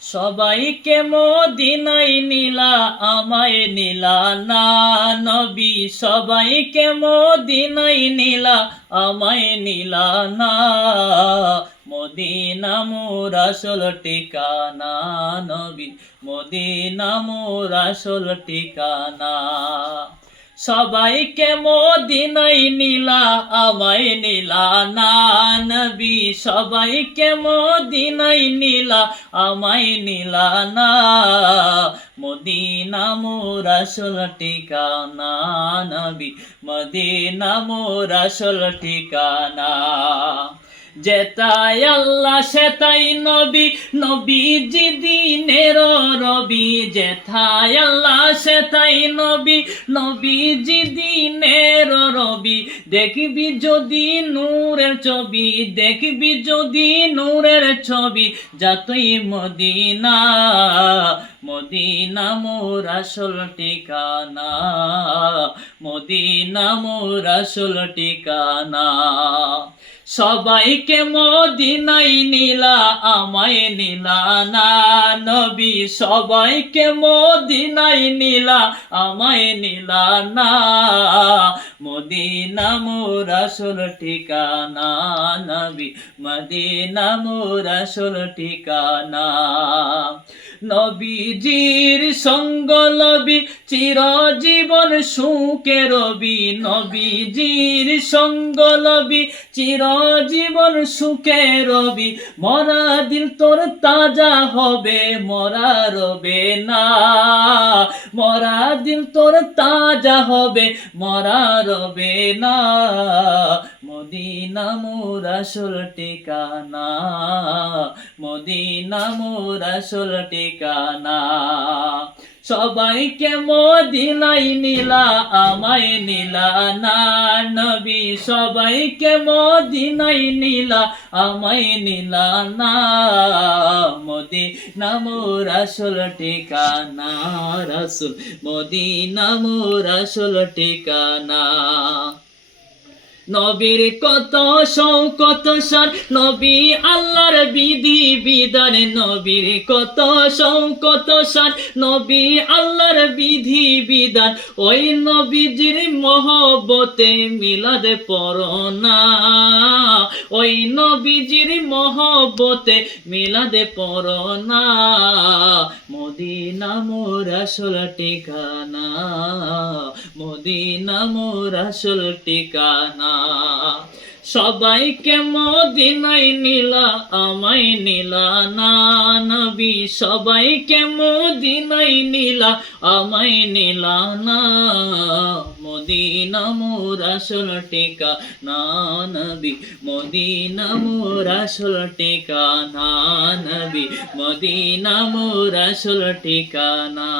সবাইকে মদিনাই নীলা, আমায় নীলা না নবী? সবাইকে মদিনাই নীলা, আমায় নীলা না। মদিনা মোর আসল ঠিকানা নবী, মদিনা মোর আসল ঠিকানা। সবাইকে মদিনাই নীলা, আমায় নীলা না নবী। সবাইকে মদিনাই নীলা, আমায় নীলা না। মদিনা মোর আসল ঠিকানা নবী, মদিনা মোর আসল ঠিকানা। যেতাই আল্লাহ, সেতাই নবী, নবীজি দিনের রবি। যেথায় আল্লাহ, সেতাই নবী, নবীজি দিনের রবি। দেখবি যদি নূরের ছবি, দেখবি যদি নূরের ছবি, যতই মদিনা মদিনা মোর আসল ঠিকানা, মদিনা মোর আসল ঠিকানা। সবাইকে মদিনাই নীলা, আমায় নীলা না নবী। সবাইকে মদিনাই নীলা, আমায় নীলা না। মদিনা মোর আসল ঠিকানা নবী, মদিনা মোর আসল ঠিকানা। নবীজির সঙ্গ লবি, চিরজীবন সুখে রবি। নবীজির সঙ্গ লবি চিরজীবন সুখে রবি, মরা দিল তোর তাজা হবে, মরা রবে না। মরা দিল তোর তাজা হবে, মরা রবে না। মদিনা মোর আসল ঠিকানা, মদিনা মোর আসল ঠিকানা। সবাইকে মদিনাই নীলা, আমায় নীলা না নবী। সবাইকে মদিনাই নীলা, আমায় নীলা না। মদিনা মোর আসল ঠিকানা, রাসুল। মদিনা মোর আসল ঠিকানা। নবীর কত শৌকত সার, নবী আল্লাহর বিধি বিধান নবীর কত শৌকত সার, নবী আল্লাহর বিধি বিধান, ওই নবীজির মহব্বতে মিলাদ পরনা ওই নবীজির মহব্বতে মিলাদে পরনা মদিনা মোর আসল ঠিকানা, মদিনা মোর আসল ঠিকানা। সবাইকে মদিনাই নীলা, আমায় নীলা না নবী। সবাইকে মদিনাই নীলা, আমায় নীলা না। মদিনা মোর আসল টিকা না নবী। মদিনা মোর আসল টিকা না নবী। মদিনা মোর আসল ঠিকানা